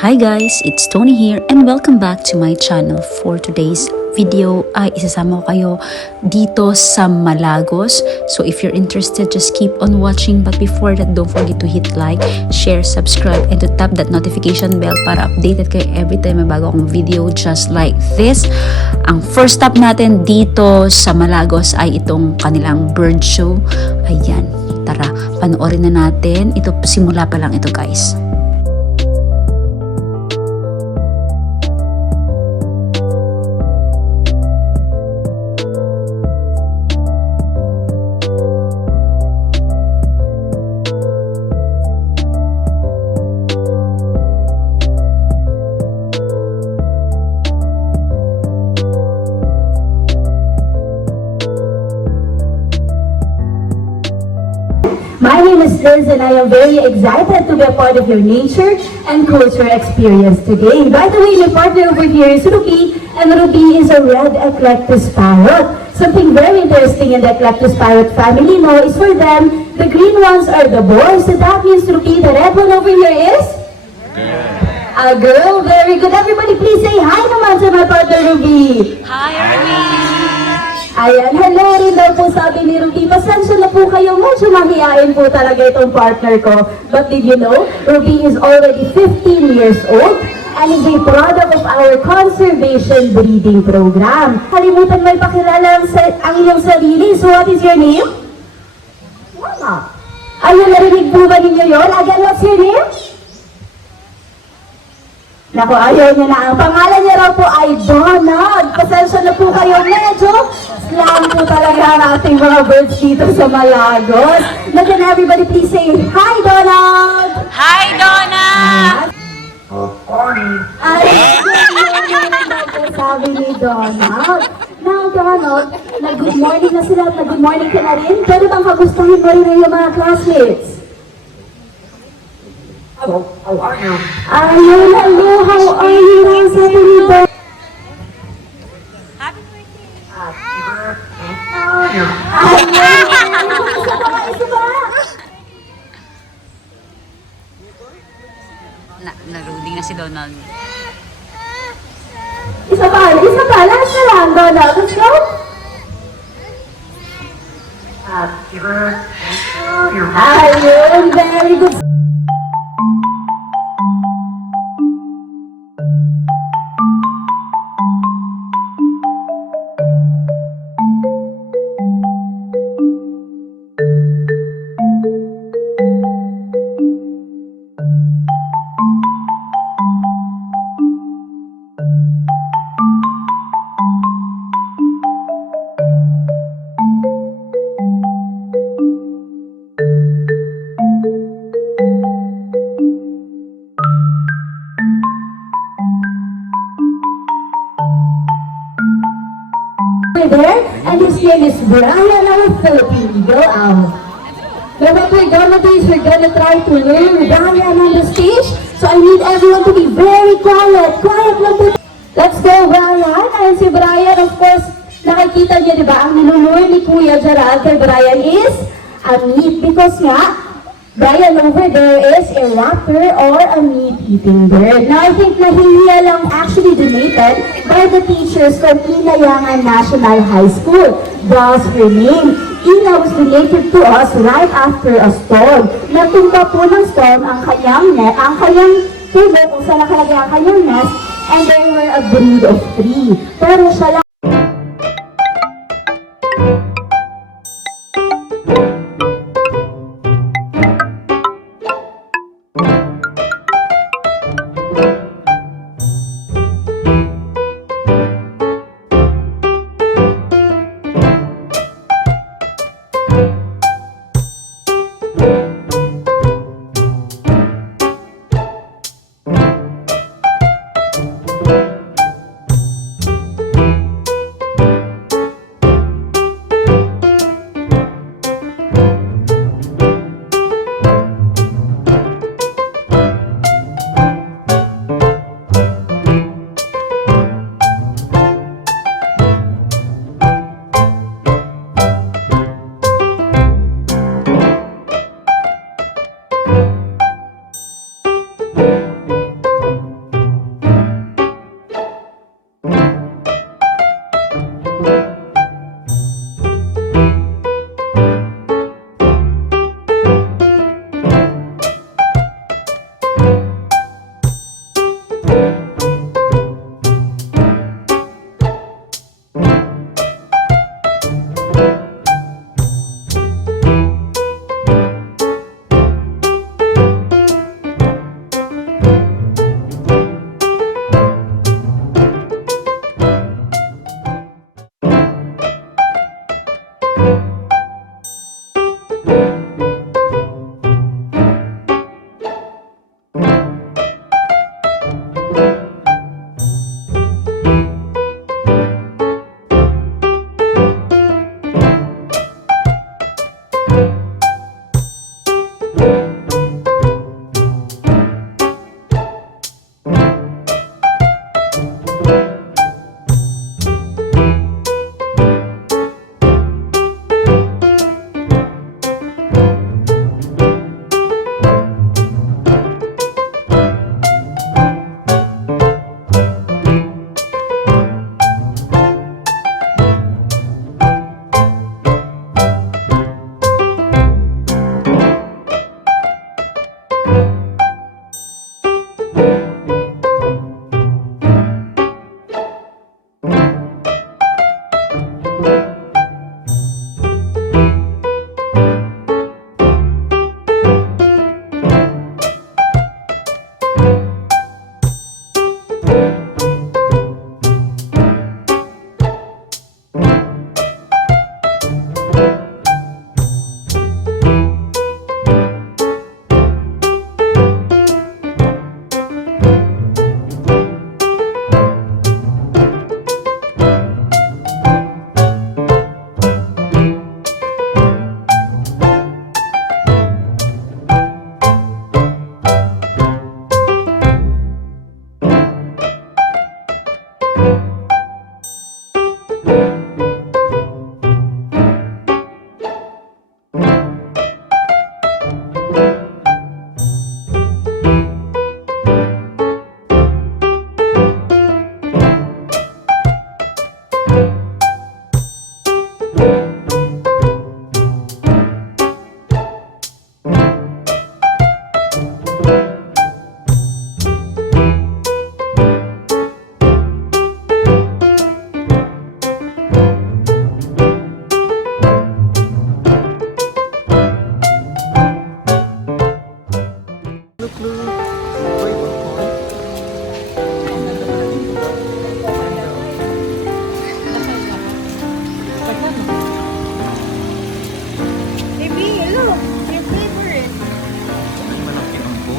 Hi guys, it's Tony here and welcome back to my channel. For today's video ay isasama ko kayo dito sa Malagos. So if you're interested, just keep on watching. But before that, don't forget to hit like, share, subscribe, and to tap that notification bell para updated kayo every time may bago akong video just like this. Ang first stop natin dito sa Malagos ay itong kanilang bird show. Ayan, tara, panoorin na natin. Ito, simula pa lang ito guys. My name is Liz and I am very excited to be a part of your nature and culture experience today. By the way, my partner over here is Ruby, and Ruby is a red eclectus parrot. Something very interesting in the eclectus parrot family, no, is for them, the green ones are the boys. So that means, Ruby, the red one over here is? A girl. Very good. Everybody please say hi naman sa my partner Ruby. Hi Ruby! Ayan, hello rin daw po sabi ni Ruby. Pasensya na po kayo, medyo mahihain po talaga itong partner ko. But did you know, Ruby is already 15 years old and is a product of our conservation breeding program. Kalimutan mo ipakilala ang iyong sarili. So what is your name? Mama. Ayun, narinig po ba ninyo yun? Again, what's your name? Naku, ayaw niya na. Ang pangalan niya raw po ay Donald. Pasensya na po kayo. Medyo slam po talaga ang ating mga birds dito sa Malagos. Now can everybody please say, hi Donald! Hi Donna! Ay, yun sabi ni Donald. Now Donald, nag-good morning na sila. Nag-good morning ka na rin. Pwede bang kagustahin mo rin ang iyong mga classmates? Hello, how are you? Ayun, hello, how are you? Ang sabi ni Donald. Happy birthday to you. Isa ba? Naruding na si Donald. Isa pa. Last na lang, Donald. Let's go. Happy birthday to you. Ayun, very good. There, and his name is Brian, our Philippine Eagle Owl. Now what we're gonna do is we're gonna try to learn Brian on the stage, so I need everyone to be very quiet. Quiet lang po. Let's go, Brian. And si Brian, of course, nakikita niyo, di ba, ang nilulure ni Kuya Gerald kay Brian is a meat, because nga, Brian over there is a raptor or a meat-eating bird. Now, I think nahihiya lang actually donated by the teachers from Inayangan National High School. Thus, her name. Ina was donated to us right after a storm. Natumba po ng storm ang kanyang tubo kung saan nakalagay ang kanyang nest, and there were a brood of 3. Pero siya lang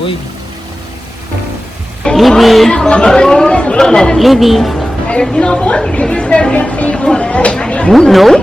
Uy. Livy. Livy. Oh, no?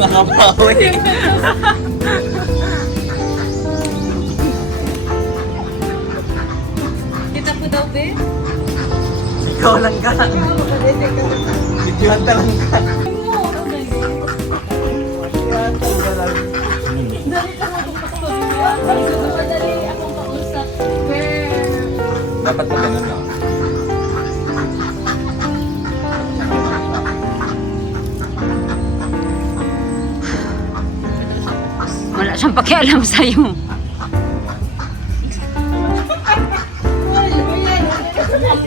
Nakapawi. Kita po daw, be? Ikaw lang ka. Videohan ka lang ka. Dali ka nga kung madali akong kausap. Dapat pa ganun na. Wala siyang pakialam sa'yo.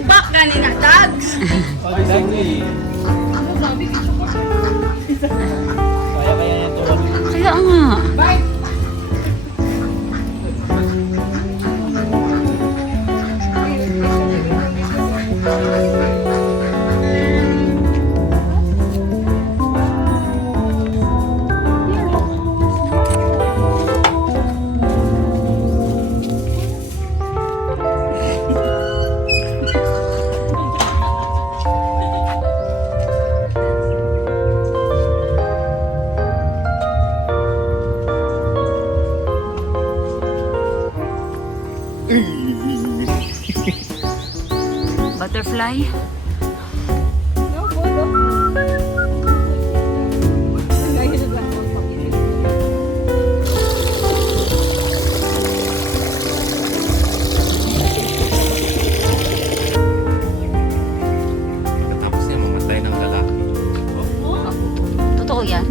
Bak gani na, dogs! Kaya nga. Butterfly. No, go, go. Tapos niya mamatay ng lalaki. Totoo yan?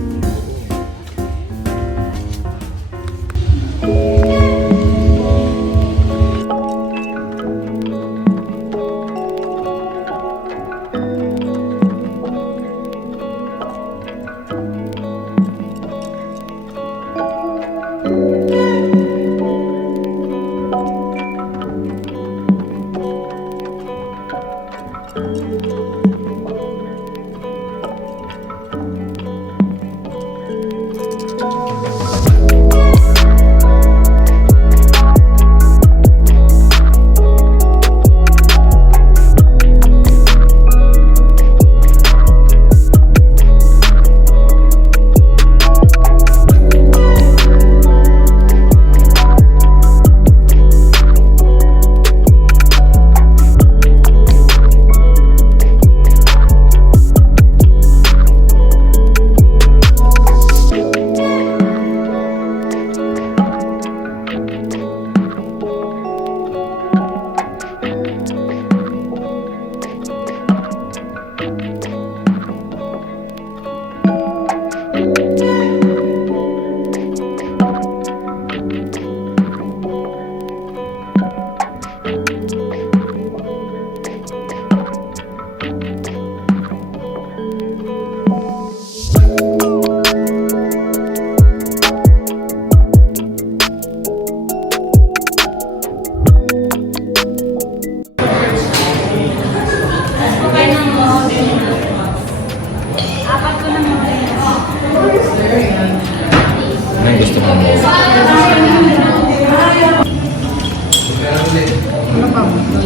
Ano yung gusto mo mo?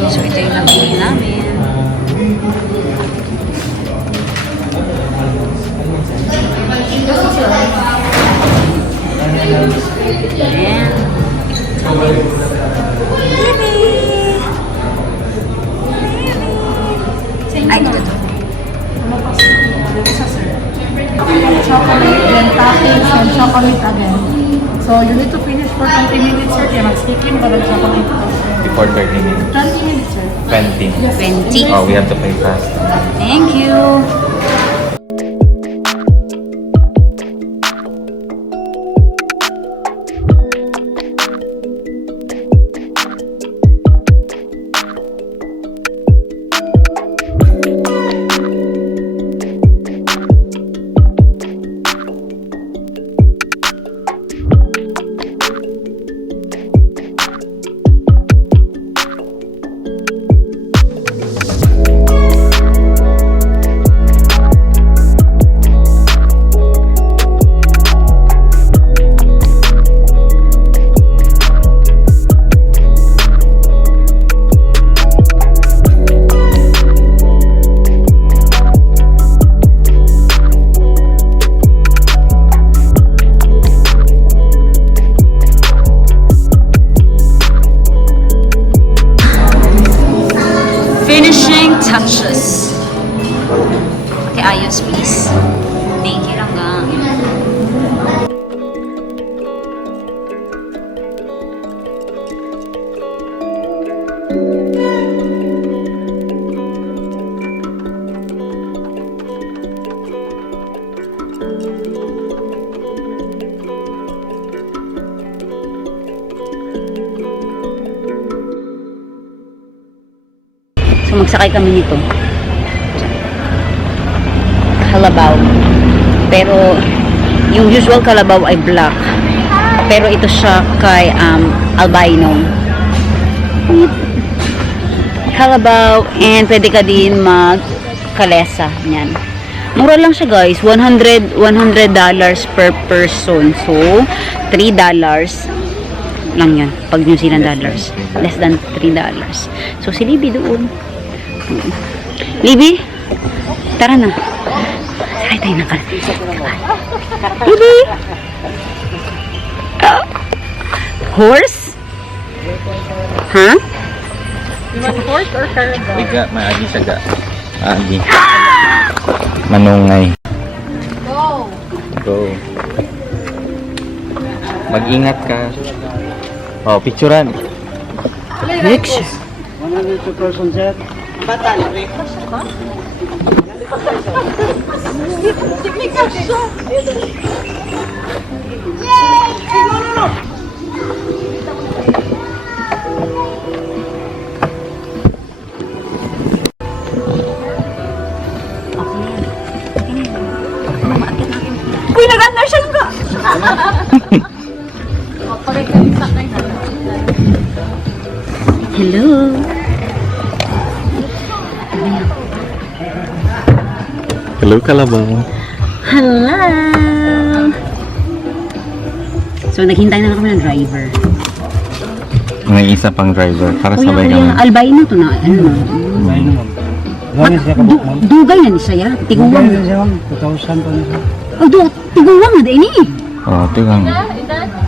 So ito yung nabili namin. Ay, ito. Chocolate, then toppings, and chocolate again. So you need to finish for 20 minutes, sir. Kaya mag-sticking ba ng chocolate? Before 30 minutes. 20 minutes, sir. 20. 20. Oh, we have to pay fast. Thank you. Finishing touches. Okay, ayos please. Thank you lang nga. So magsakay kami nito. Kalabaw. Pero yung usual kalabaw ay black. Pero ito siya kay albino. Kalabaw, and pwede ka din mag kalesa niyan. Mura lang siya guys, $100 per person. So $3 lang yun pag New Zealand dollars, less than $3. So si Libby doon. Libby, tara na. Sakay tayo na ka. Libby! Horse? Huh? You want pork or carabao? Iga, maagi siya ga. Agi. Manungay. Go! Go. Mag-ingat ka. Oh, picturean. Next! Uy, nag-under siya ka! Hello. Hello, Kalabaw. Hello. So, naghintay na kami ng driver. May isa pang driver para Kuya, sabay kuya, kami. albino to na. Ano na? Dugay na ni siya. Tiguwang. 2,000 pa niya. Oh, tiguwang na din eh. Oh, tigang.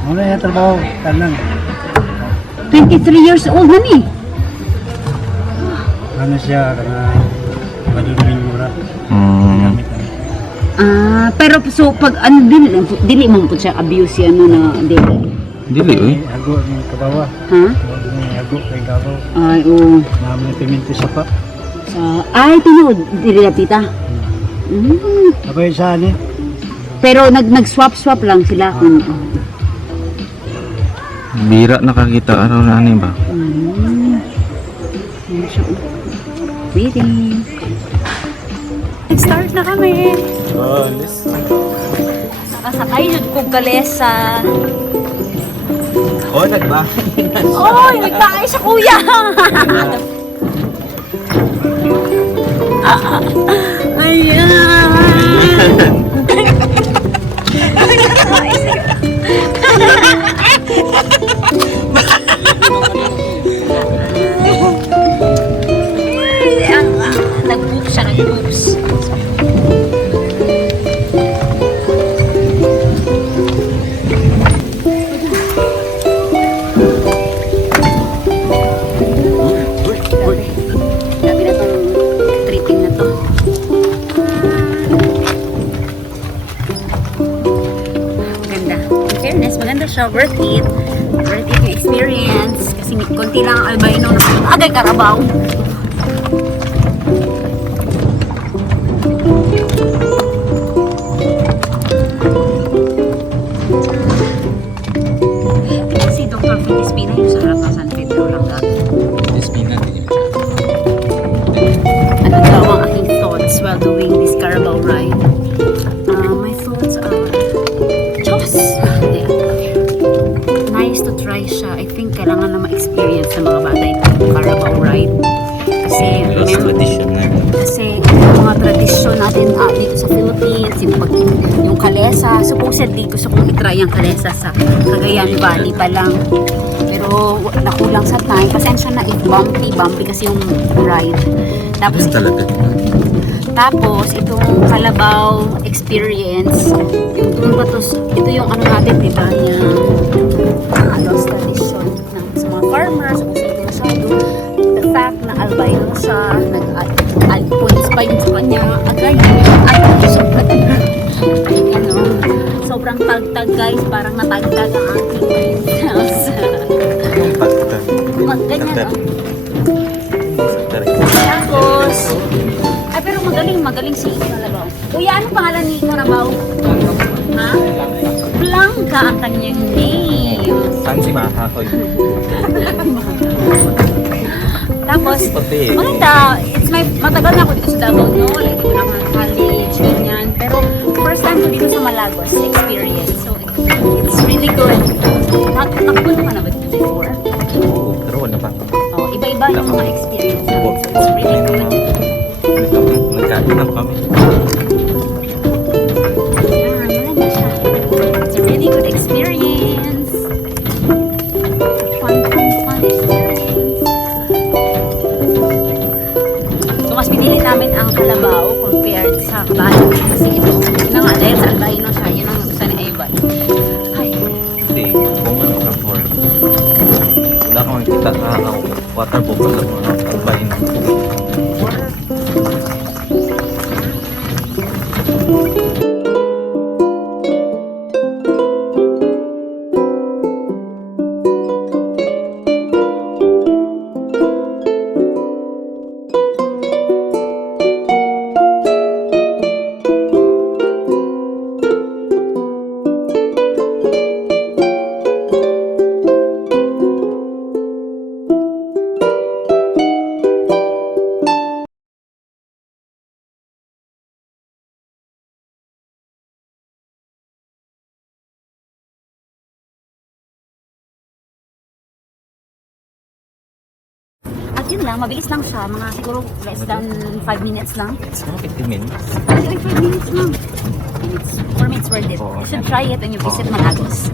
Ano yung trabaho? Tanan. 23 years old na ni. Ano siya? Kana maduluming mura. Hmm. Gamit na. Pero so pag ano dili mo po siya abuse yan na dili. Dili, uy. Hago ni kabawa. Ha? Ni hago kay gabaw. Ay, oo. Namin piminti sa pa. Ay, tinod. Dili na tita. Abay sa ani. Pero nag-swap-swap lang sila kung Bira nakakita araw na ani ba? waiting. Start na kami. Oh, let's. Nakasakay yun kong kalesa. Oh, nagba. Oy, nagtakay sa kuya! Ayan! Nag-oops siya, nag-oops. Grabe na tong tripping na to. Ganda. In fairness, maganda siya. Worth it. Worth it yung experience. Kasi konti lang ang albino na agay karabaw. Si Dr. Felispina yung sa harap ng San Pedro lang dati. Ano daw ang aking thoughts while doing this Carabao ride? My thoughts are, Diyos! Yeah. Nice to try siya. I think kailangan na ma-experience ng mga bata itong Carabao ride. Kasi, kasi yung mga tradisyon natin dito sa Philippines, yung kalesa, supposedly gusto kong itry ang kalesa sa Cagayan Valley pa lang. Pero nakulang sa time. Pasensya na if bumpy kasi yung ride. Tapos, itong Carabao experience, yung batos, ito yung ano natin, di ba? Yung tradition sa mga farmers, kung sino masyado. The fact na albino siya, nag-add points pa yun sa kanya, agay, sobrang tagtag guys, parang natagtag ang aking cells. Ganyan, Tapos, ay pero magaling si Carabao. Kuya, anong pangalan ni Carabao? Ha? Blanca ang kanyang name. Saan si Mahakoy? Tapos, maganda. Matagal na ako dito sa Davao, no? Like, dito na ako ng college, ganyan. Pero, first time ko dito sa Malagos experience. So, it's really good. Nakapunta ka na ba dito before? Oo, pero wala pa. Oh, iba-iba yung mga experience. So, it's really good. Nagkainan kami. Yan, maganda siya. It's a really good experience. Fun experience. So, mas pinili namin ang Carabao compared sa Bali. Kasi ito, yun na nga, dahil sa albino siya, yun ang gusto ni Ivan. Ay, Kasi, kung ano ka for, wala kang kita water bubble lang mga tubayin. At yun lang, mabilis lang siya. Mga siguro less than 5 minutes lang. Mga 15 minutes. Actually, 5 minutes lang. It's, for me, it's worth it. Oo. You should try it when you visit Malagos.